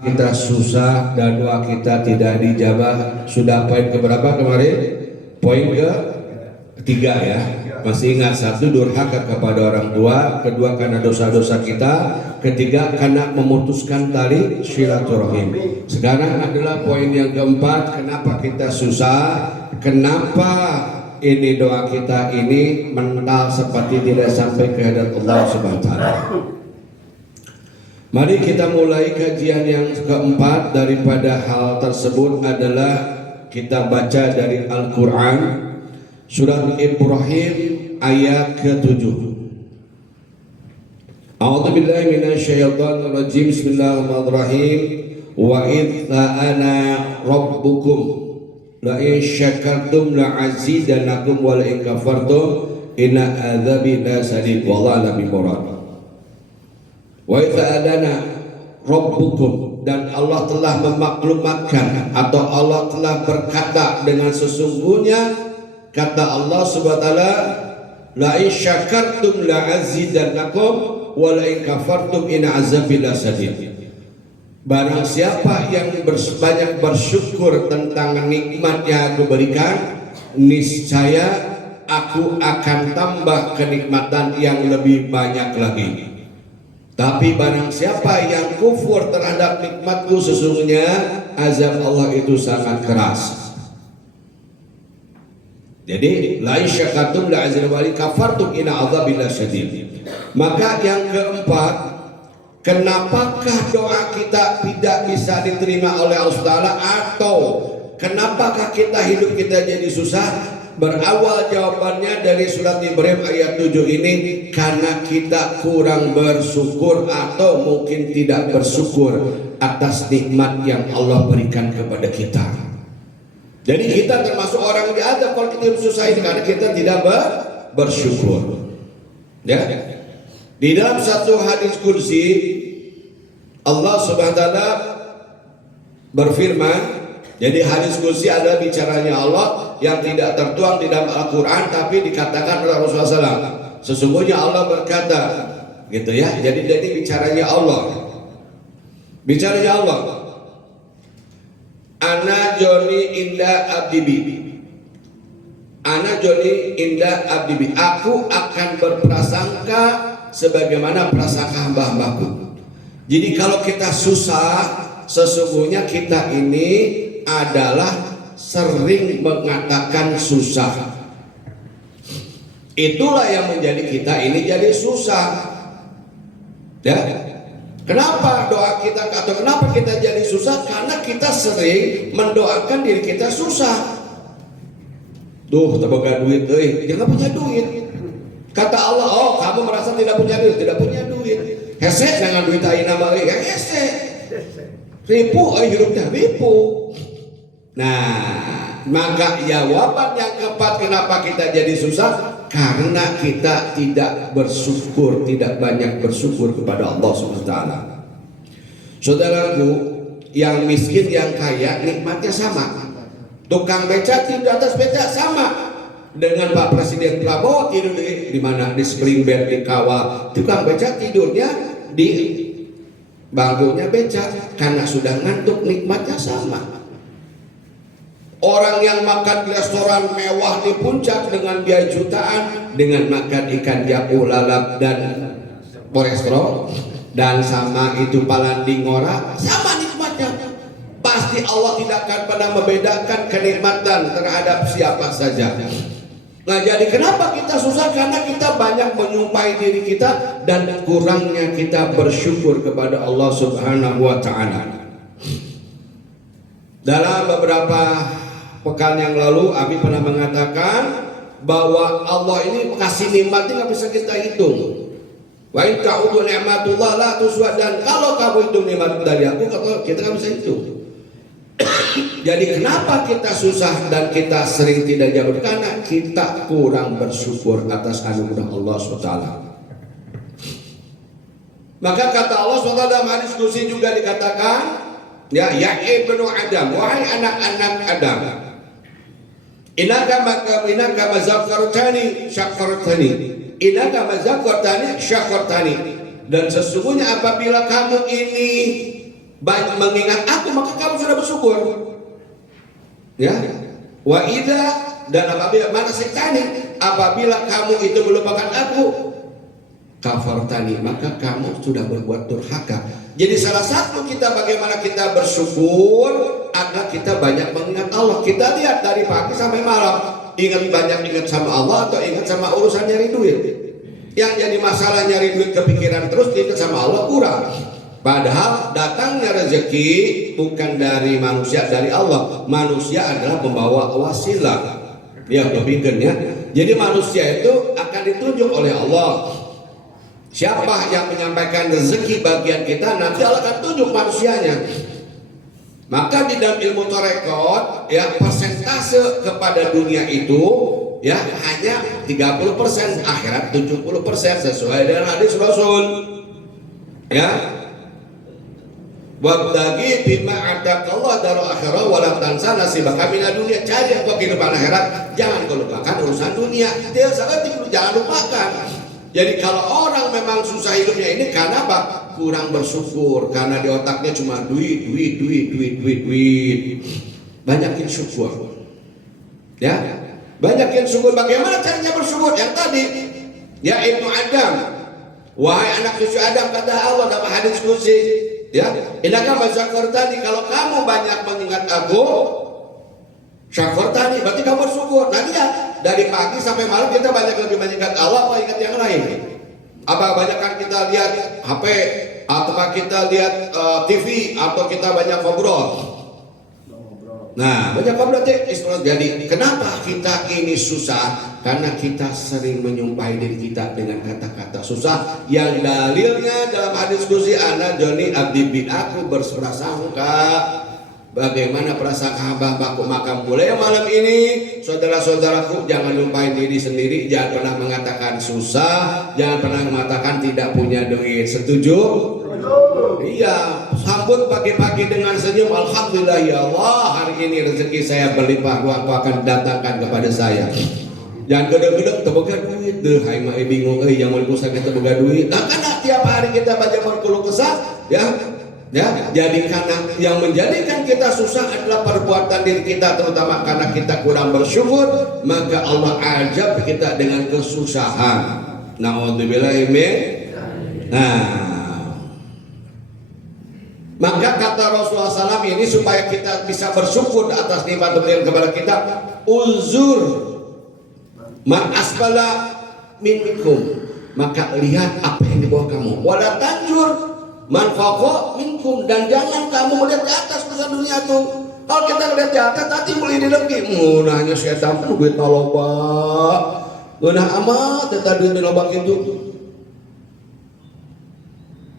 kita susah dan doa kita tidak dijabah. Sudah poin keberapa kemarin? Poin ketiga ya. Masih ingat, satu, durhaka kepada orang tua. Kedua, karena dosa-dosa kita. Ketiga, karena memutuskan tali silaturahim. Sekarang adalah poin yang keempat. Kenapa kita susah? Kenapa ini doa kita ini mental seperti tidak sampai ke hadirat Allah Subhanahu wa taala? Mari kita mulai kajian yang keempat. Daripada hal tersebut adalah kita baca dari Al-Quran, surat Ibrahim ayat ke-7. A'udzubillahi minasyaitonirrajim. Bismillahirrahmanirrahim. Wa idh ta'ana rabbukum la in syakartum la azidanakum wa la in kafartum inna adzabi lasadid wallahu la bimurad. Wa ta'adana rabbukum, dan Allah telah memaklumatkan atau Allah telah berkata dengan sesungguhnya, kata Allah Subhanahu wa taala, la in syakartum la azidannakum wa la in kafartum inna azabi lasadid. Barang siapa yang banyak bersyukur tentang nikmat yang aku berikan, niscaya aku akan tambah kenikmatan yang lebih banyak lagi. Tapi barang siapa yang kufur terhadap nikmatku, sesungguhnya azab Allah itu sangat keras. Jadi la syakatum la azab wa kafartum inna adzabillahi syadid. Maka yang keempat, kenapakah doa kita tidak bisa diterima oleh Allah Taala, atau kenapakah kita hidup kita jadi susah? Berawal jawabannya dari surat Ibrahim ayat 7 ini, karena kita kurang bersyukur atau mungkin tidak bersyukur atas nikmat yang Allah berikan kepada kita. Jadi kita termasuk orang yang diadab kalau kita susah ini karena kita tidak bersyukur. Ya. Di dalam satu hadis kursi, Allah Subhanahu wa taala berfirman, jadi hadis kursi adalah bicaranya Allah yang tidak tertuang di dalam Al-Quran, tapi dikatakan oleh Rasulullah SAW. Sesungguhnya Allah berkata, gitu ya. Jadi bicaranya Allah. Bicaranya Allah. Ana Joni inda abdibi. Ana Joni inda abdibi. Aku akan berprasangka sebagaimana prasangka hamba-hambaku. Jadi kalau kita susah, sesungguhnya kita ini adalah sering mengatakan susah. Itulah yang menjadi kita ini jadi susah. Ya. Kenapa doa kita atau kenapa kita jadi susah? Karena kita sering mendoakan diri kita susah. Duh, terboga duit, jangan punya duit. Kata Allah, oh kamu merasa tidak punya duit, tidak punya duit. Hesek dengan duit ayeuna mah euy, hesek. Ribu hirupnya ribu. Nah, maka jawaban yang keempat kenapa kita jadi susah? Karena kita tidak bersyukur, tidak banyak bersyukur kepada Allah Subhanahu wa taala. Saudaraku, yang miskin yang kaya nikmatnya sama. Tukang beca tidur di atas beca sama. Dengan Pak Presiden Prabowo tidur di mana? Di spring bed di kawah. Tukang beca tidurnya di bangkunya beca karena sudah ngantuk, nikmatnya sama. Orang yang makan di restoran mewah di puncak dengan biaya jutaan, dengan makan ikan japu, lalap dan kolesterol dan sama itu palanding ora, sama nikmatnya. Pasti Allah tidak akan pernah membedakan kenikmatan terhadap siapa saja. Nah, jadi kenapa kita susah? Karena kita banyak menyumpahi diri kita dan kurangnya kita bersyukur kepada Allah Subhanahu wa taala. Dalam beberapa pekan yang lalu Abi pernah mengatakan bahwa Allah ini kasih nikmatnya nggak bisa kita hitung. Wa in ta'udu ni'matullah la tuswa, dan kalau kamu hitung nikmat dari aku, kita nggak bisa hitung. Jadi kenapa kita susah dan kita sering tidak jawab? Karena kita kurang bersyukur atas anugerah Allah SWT. Maka kata Allah SWT dalam hadis kursi juga dikatakan, ya ibnu Adam, wahai anak-anak Adam, inaka mazakkartani syakartani, inaka mazakkartani syakartani, dan sesungguhnya apabila kamu ini banyak mengingat aku, maka kamu sudah bersyukur. Ya, wa idza, dan apabila mana sekali, apabila kamu itu melupakan aku, kafartani, maka kamu sudah berbuat durhaka. Jadi salah satu kita bagaimana kita bersyukur adalah kita banyak mengingat Allah. Kita lihat dari pagi sampai malam, ingat sama Allah atau ingat sama urusan nyari duit. Yang jadi masalah nyari duit kepikiran terus, ingat sama Allah kurang. Padahal datangnya rezeki bukan dari manusia, dari Allah. Manusia adalah pembawa wasilah. Ya, ya. Jadi manusia itu akan ditunjuk oleh Allah. Siapa yang menyampaikan rezeki bagian kita, nanti Allah akan tunjuk manusianya. Maka di dalam ilmu tarekat, ya, persentase kepada dunia itu ya hanya 30%, akhirat 70%, sesuai dengan hadis Rasul. Ya. Wabtaghi bima ataqallah darul akhirah wa la tansa nasibaka minad dunya. Cari engkau kehidupan akhirat, jangan kau lupakan urusan dunia. Dia sangat jangan lupakan. Jadi kalau orang memang susah hidupnya ini karena apa? Kurang bersyukur, karena di otaknya cuma duit. Banyakin syukur. Ya. Banyakin syukur. Bagaimana caranya bersyukur? Yang tadi, ya Ibnu Adam, wahai anak cucu Adam, kata Allah dalam hadis qudsi, ya, innaka masyakartani, kalau kamu banyak mengingat aku, syakartani, berarti kamu bersyukur. Nah dia dari pagi sampai malam kita lebih banyak ingat Allah atau ingat yang lain? Apa banyakkan kita lihat HP, atau kita lihat TV, atau kita banyak ngobrol? Nah, banyak ngobrol. Jadi kenapa kita ini susah? Karena kita sering menyumpahi diri kita dengan kata-kata susah yang dalilnya dalam hadis qudsi, ana Joni abdi bin, aku berprasangka bagaimana prasangka hamba-hambaku. Maka mulai malam ini saudara-saudaraku, jangan lupain diri sendiri, jangan pernah mengatakan susah, jangan pernah mengatakan tidak punya duit. Setuju? Iya, sambut pagi-pagi dengan senyum, alhamdulillah ya Allah, hari ini rezeki saya berlimpah ruah, Kau akan datangkan kepada saya. Jangan gedeg-gedeg teboga duit deh, hai mah bingung yang mau pusat kita teboga duit. Nah, karena tiap hari kita baca berkeluh kesah, ya, jadi karena yang menjadikan kita susah adalah perbuatan diri kita, terutama karena kita kurang bersyukur, maka Allah ajab kita dengan kesusahan. Na'udzubillah min. Maka kata Rasulullah SAW ini supaya kita bisa bersyukur atas nikmat Tuhan kepada kita, uzur man asfala minkum, maka lihat apa yang di bawah kamu, wala tanjur man fawqa minkum, dan jangan kamu melihat ke atas urusan dunia itu. Kalau kita melihat ke atas, nanti mulai dilengki, nahnya setan duit loba, ngeunah amat teta duit loba itu.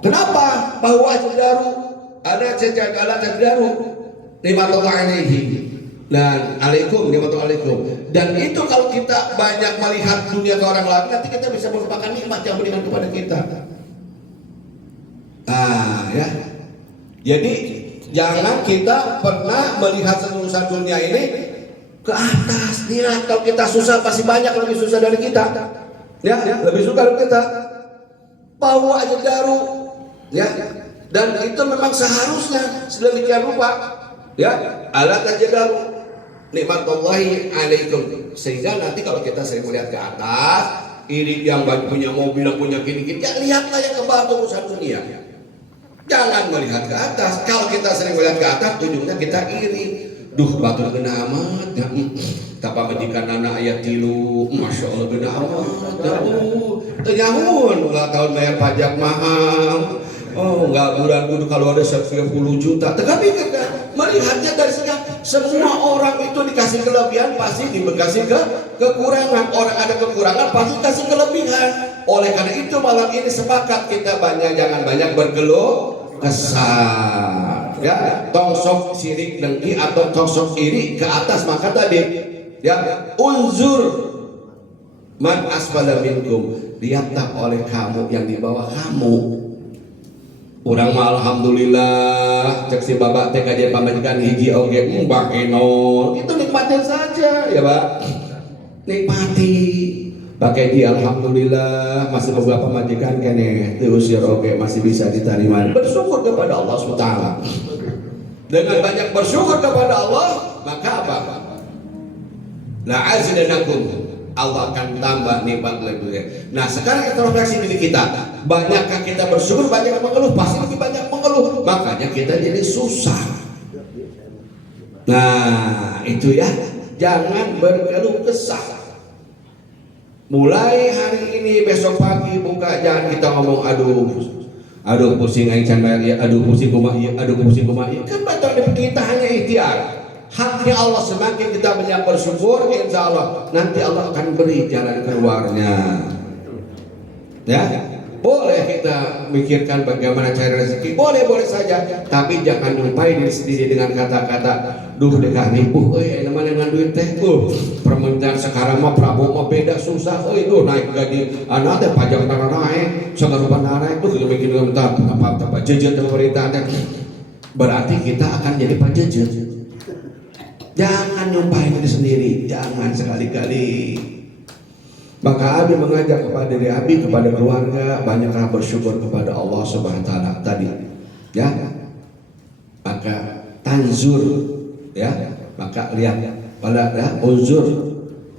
Kenapa? Bahwa ajdaru ada cecagalan ajdaru nikmatullah alaihi dan alaikum, nikmatullah alaikum. Dan itu kalau kita banyak melihat dunia ke orang lain, nanti kita bisa melupakan nikmat yang berikan kepada kita. Ya. Jadi jangan kita pernah melihat urusan dunia ini ke atas. Lihat kalau kita susah pasti banyak lebih susah dari kita. Ya, lebih susah dari kita. Bawa aja daru. Ya. Dan itu memang seharusnya sedemikian rupa. Ya, alat aja daru nikmatullahi alaikum. Sehingga nanti kalau kita sering melihat ke atas, iri yang punya mobil, yang punya gini-gini, ya lihatlah yang ke bawah urusan dunia. Jangan melihat ke atas. Kalau kita sering melihat ke atas, ujungnya kita iri. Duh, batur gena amat. Tapa majikan anak ayat tilu, masya Allah gena amat. Tenyahun, nggak tahun bayar pajak mahal. Oh, nggak bulan kudu kalau ada 10 juta. Tetapi kita melihatnya dari semua orang itu dikasih kelebihan, pasti dikasih kekurangan. Orang ada kekurangan pasti kasih kelebihan. Oleh karena itu malam ini sepakat kita jangan banyak berkeluh kesah. Ya, tongsok sirik dengki atau tongsok iri ke atas. Maka tadi, ya, unzur man asfala minkum, lihatlah oleh kamu yang di bawah kamu. Urang mah alhamdulillah cek si babak teh kajian pamajikan hiji oge mbah enon, itu nikmatin saja ya Pak, nikmati. pakai di alhamdulillah masih beberapa majikan kene diusir oke masih bisa diterima. Bersyukur kepada Allah SWT. Dengan banyak bersyukur kepada Allah, maka apa? La azidanakum, Allah akan tambah nikmat lebih. Nah sekarang kita refleksi diri kita, banyakkah kita bersyukur, banyak mengeluh? Pasti lebih banyak mengeluh, makanya kita jadi susah. Nah itu ya, jangan berkeluh kesah. Mulai hari ini, besok pagi buka, jangan kita ngomong aduh pusing aing can bayar ya, aduh pusing kumaha ieu, aduh pusing kumaha ieu. Kan batal kita hanya ikhtiar. Haknya Allah, semakin kita banyak bersyukur, insya Allah nanti Allah akan beri jalan keluarnya. Ya, boleh kita mikirkan bagaimana cari rezeki, boleh saja, tapi jangan nyumpain diri sendiri dengan kata-kata, duh dekah ribu, nama dengan duit teh, permintaan sekarang mah Prabowo mah beda susah, tuh naik gaji, anak teh pajak naik, sekarang naik, tuh kita bikin apa jajan pemerintah teh, berarti kita akan jadi pajajan. Jangan nyumpahin diri sendiri, jangan sekali-kali. Maka Abi mengajak kepada diri Abi, kepada keluarga, banyaklah bersyukur kepada Allah Subhanahu wa Ta'ala tadi. Ya, maka tanzur, ya, maka lihat pada ya, uzur,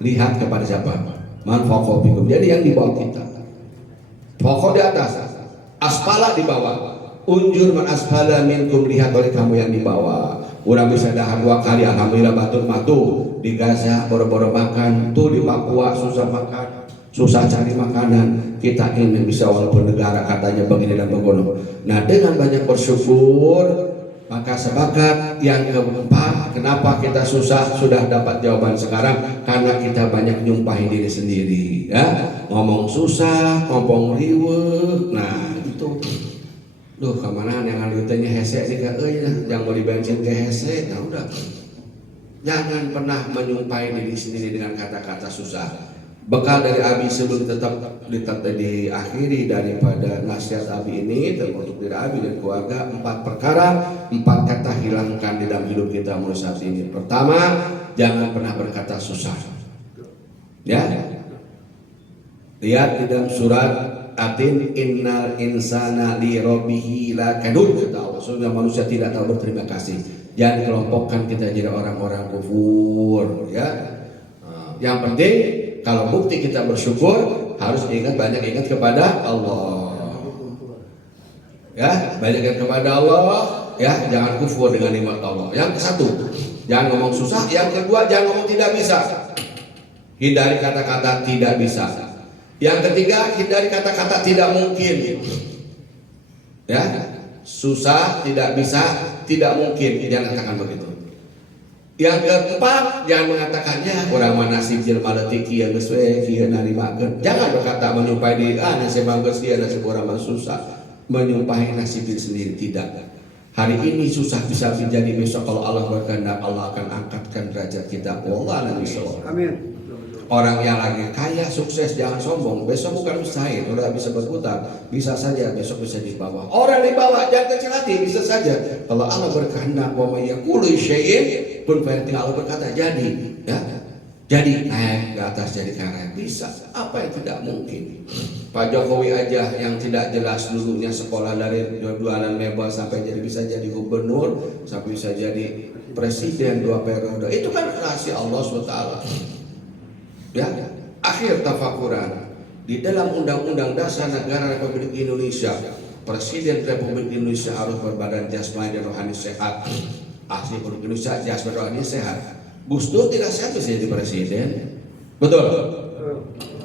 lihat kepada siapa? Man faqo bikum. Jadi yang di bawah kita. Faqo di atas, asfala di bawah. Unjur man asfala minkum, lihat oleh kamu yang di bawah. Urang bisa dahar 2 kali, alhamdulillah batur matu di Gaza boro-boro makan, tuh di Papua susah makan, susah cari makanan. Kita ini bisa walaupun negara katanya begini dan begono. Nah dengan banyak bersyukur, maka sepakat yang keempat, kenapa kita susah sudah dapat jawaban sekarang, karena kita banyak nyumpahi diri sendiri, ya, ngomong susah, ngomong riweuh. Nah itu. Duh kemana yang alutnya hese nih yang mau dibensin ke hese, nah udah. Jangan pernah menyumpahi diri sendiri dengan kata-kata susah. Bekal dari Abi sebelum tetap diakhiri daripada nasihat Abi ini teruntuk diri Abi dan keluarga, 4 perkara, 4 kata hilangkan di dalam hidup kita mulai saat ini. Pertama, jangan pernah berkata susah. Ya, lihat di dalam surat Atin, innal insana li rabbihi lakanud, kata Allah. Sesungguhnya manusia tidak tahu berterima kasih. Jangan kelompokkan kita jadi orang-orang kufur, ya. Yang penting kalau bukti kita bersyukur harus banyak ingat kepada Allah. Ya, banyak ingat kepada Allah, ya, jangan kufur dengan nikmat Allah. Yang ke-1, jangan ngomong susah. Yang kedua, jangan ngomong tidak bisa. Hindari kata-kata tidak bisa. Yang ketiga, hindari kata-kata tidak mungkin. Ya, susah, tidak bisa, tidak mungkin. Jangan katakan begitu. Yang keempat, jangan mengatakannya orang manasib jelma leutik kieu geus we kieu narimakeun. Jangan berkata menyumpahi diri, nasib geus kieu, nasib urang mah susah. Menyumpahi nasib diri sendiri, tidak. Hari ini susah bisa menjadi besok kalau Allah berkehendak, Allah akan angkatkan derajat kita. Wallahu a'lam bishawab. Amin. Orang yang lagi kaya, sukses, jangan sombong. Besok bukan mustahil, udah bisa berputar. Bisa saja besok bisa di bawah. Orang di bawah jangan kecil hati, bisa saja. Kalau Allah berkehendak, wa may yaqulu syai'in kun fayakun, Allah berkata jadi, ya. Jadi naik ke atas jadi kaya, bisa. Apa yang tidak mungkin? Pak Jokowi aja yang tidak jelas dulunya sekolah dari jualan mebel sampai jadi bisa jadi gubernur, sampai bisa jadi presiden 2 periode. Itu kan rahasia Allah SWT. Ya, akhir tafakuran di dalam Undang-Undang Dasar Negara Republik Indonesia, Presiden Republik Indonesia harus berbadan jasmani dan rohani sehat. Asli Republik Indonesia jasmani rohani sehat. Gus Dur tidak sehat bisa jadi presiden, betul?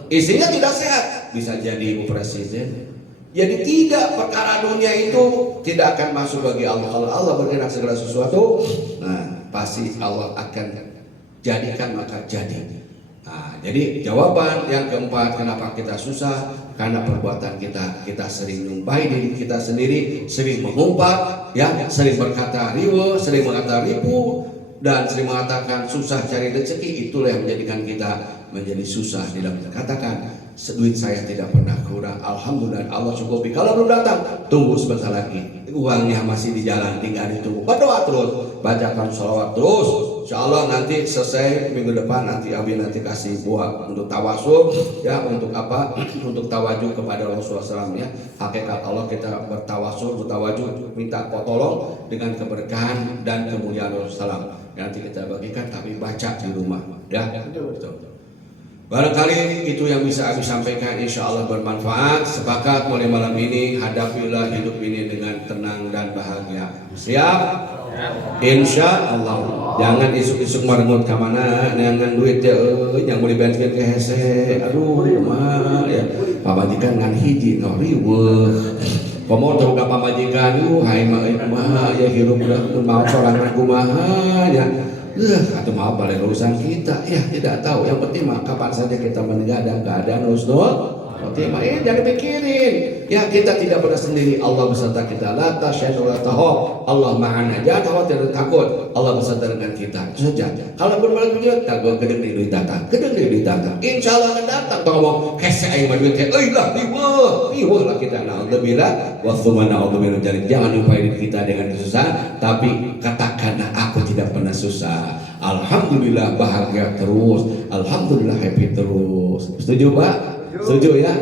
Istrinya tidak sehat bisa jadi ibu presiden. Jadi tidak, perkara dunia itu tidak akan masuk bagi Allah. Kalau Allah berkehendak segala sesuatu, nah pasti Allah akan jadikan, maka jadi. Nah, jadi jawaban yang keempat, kenapa kita susah? Karena perbuatan kita sering nyumpahi diri kita sendiri, sering mengumpat, ya, sering berkata riweuh, sering mengata ribu, dan sering mengatakan susah cari rezeki. Itulah yang menjadikan kita menjadi susah. Tidak katakan duit saya tidak pernah kurang, alhamdulillah Allah cukupi. Kalau belum datang, tunggu sebentar lagi, uangnya masih di jalan, tinggal ditunggu. Berdoa terus, bacakan sholawat terus. Insya Allah nanti selesai minggu depan, nanti Abi nanti kasih buah untuk tawasul, ya, untuk apa? Untuk tawajuh kepada Rasulullah SAW, ya. Hakikat Allah kita bertawasul, bertawajuh, minta tolong dengan keberkahan dan kemuliaan Rasulullah SAW. Nanti kita bagikan, tapi baca di rumah, ya. Barangkali itu yang bisa Abi sampaikan, insya Allah bermanfaat. Sepakat mulai malam ini, hadapilah hidup ini dengan tenang dan bahagia. Siap? Insya Allah. Jangan isuk-isuk merengut ke mana, jangan duit ya, yang boleh bantuin ke hese. Aduh, mah ya. Pamajikan ngan hiji no riweuh. Komo teu ka pamajikan, hai mah ya hirup urang mau sorangan kumaha ya. Atau maaf pada urusan kita, ya tidak tahu. Yang penting mah kapan saja kita meninggal dan keadaan husnul khotimah. Jangan pikirin, ya kita tidak pernah sendiri. Allah beserta kita. La tasyadu la tahob, Allah ma'ana. Jangan khawatir dan takut, Allah beserta dengan kita. Itu saja. Kalau benar-benar duit, takut gedeng di duit datang, gedeng di duit datang. Insya Allah akan datang. Kalau ngomong hese aing mah duit, lah riweuh lah kita. Naudzubillah wa tsumma naudzubillah. Jangan lupain kita dengan kesusahan, tapi katakanlah aku tidak pernah susah. Alhamdulillah bahagia terus, alhamdulillah happy terus. Setuju Pak? Setuju ya?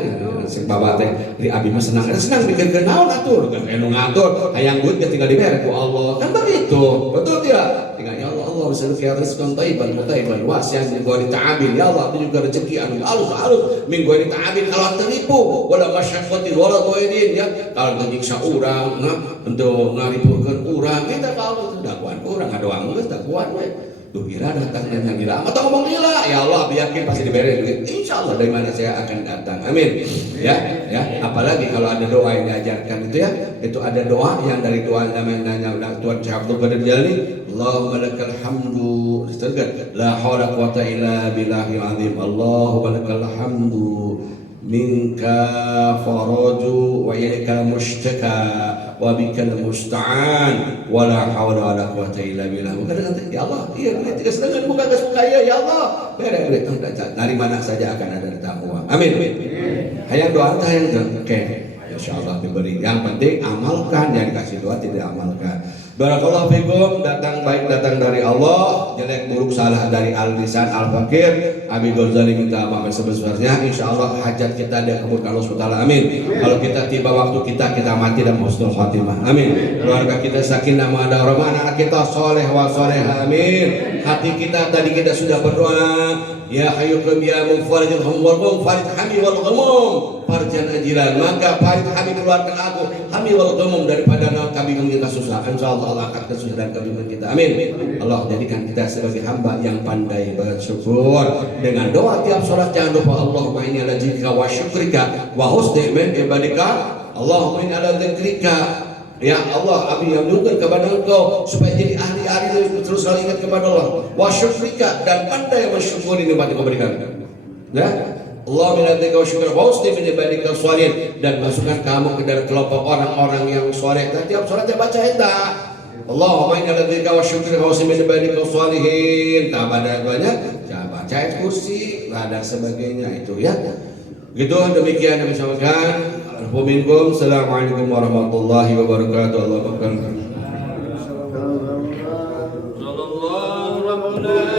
Sing bapak teh di abi mah senang bikin naon atur, kan anu ngatur, hayang duit tinggal dibere ku Allah. Kan begitu. Betul tidak? Tinggal ya Allah berseru fi rizqan thayyiban mutayyiban wasi'an min ghairi ta'abin. Ya Allah itu juga rezeki anu alus min ghairi ta'abin, kalau teripu wala masyaqqati wala dhaidin, ya. Kalau nyiksa urang, untuk ngaripurkeun urang, kita kalau dakwaan urang ngadoang geus dakwaan we. Duh ira datang dan gila atau ngomong gila, ya Allah yakin pasti diberi duit. Insya Allah dari mana saya akan datang, amin. Ya. Apalagi kalau ada doa yang diajarkan itu, ya, itu ada doa yang dari doa namanya Tuhan Syekh Abdul Qadir Jalani, Allahumma lakal hamdu, la haula quwata illa billahil azim. Allahumma lakal hamdu minka faraju wa ilaika mushtaka wa bikal musta'an wa la hawla wa la quwata illa billah. Bukan kata ya Allah, iya duit tiga setengah bukan kesuka ya Allah. Bere dari mana saja akan ada datang uang. Amin. Hayang doa hayang oke. Insyaallah diberi. Yang penting amalkan, jangan kasih doa tidak amalkan. Barakallahu fikum, datang baik datang dari Allah, jelek buruk salah dari al-lisan al-fakir. Abi Ghazali minta maaf sebesar-besarnya. Insyaallah hajat kita dikabulkan Allah SWT. Amin. Kalau kita tiba waktu kita mati dan husnul khatimah. Amin. Keluarga kita sakinah mawaddah warahmah, anak kita soleh wa solehah. Amin. Hati kita tadi kita sudah berdoa, ya hayyukum ya mufarijul hum wal ghum farid hami wal ghumum farjan ajilan. Maka farid hami, keluarkan aku hami wal ghumum daripada kebingungan kita susah. Insyaallah Allah akan kesusahan kebingungan kita. Amin. Allah jadikan kita sebagai hamba yang pandai bersyukur. Dengan doa tiap sholat jangan lupa Allahumma inni ala dzikrika wa syukrika wa husni ibadika. Allahumma inni ala dzikrika. Ya Allah, Abi yang menunjukkan kepada Engkau supaya jadi ahli-ahli terus selalu ingat kepada Allah. Wa syukrika, dan pandai mensyukuri nikmat yang Kau berikan. Ya. Allah minadzika wa syukrika wa husni ibadika sholihin, dan masukkan kamu ke dalam kelompok orang-orang yang soleh. Dan tiap sholatnya baca eta. Allahumma inna ladzika wa syukrika wa husni ibadika sholihin. Tabada banyak. Baca ayat kursi dan sebagainya itu, ya. Gitu, demikian yang disampaikan. Assalamualaikum warahmatullahi wabarakatuh.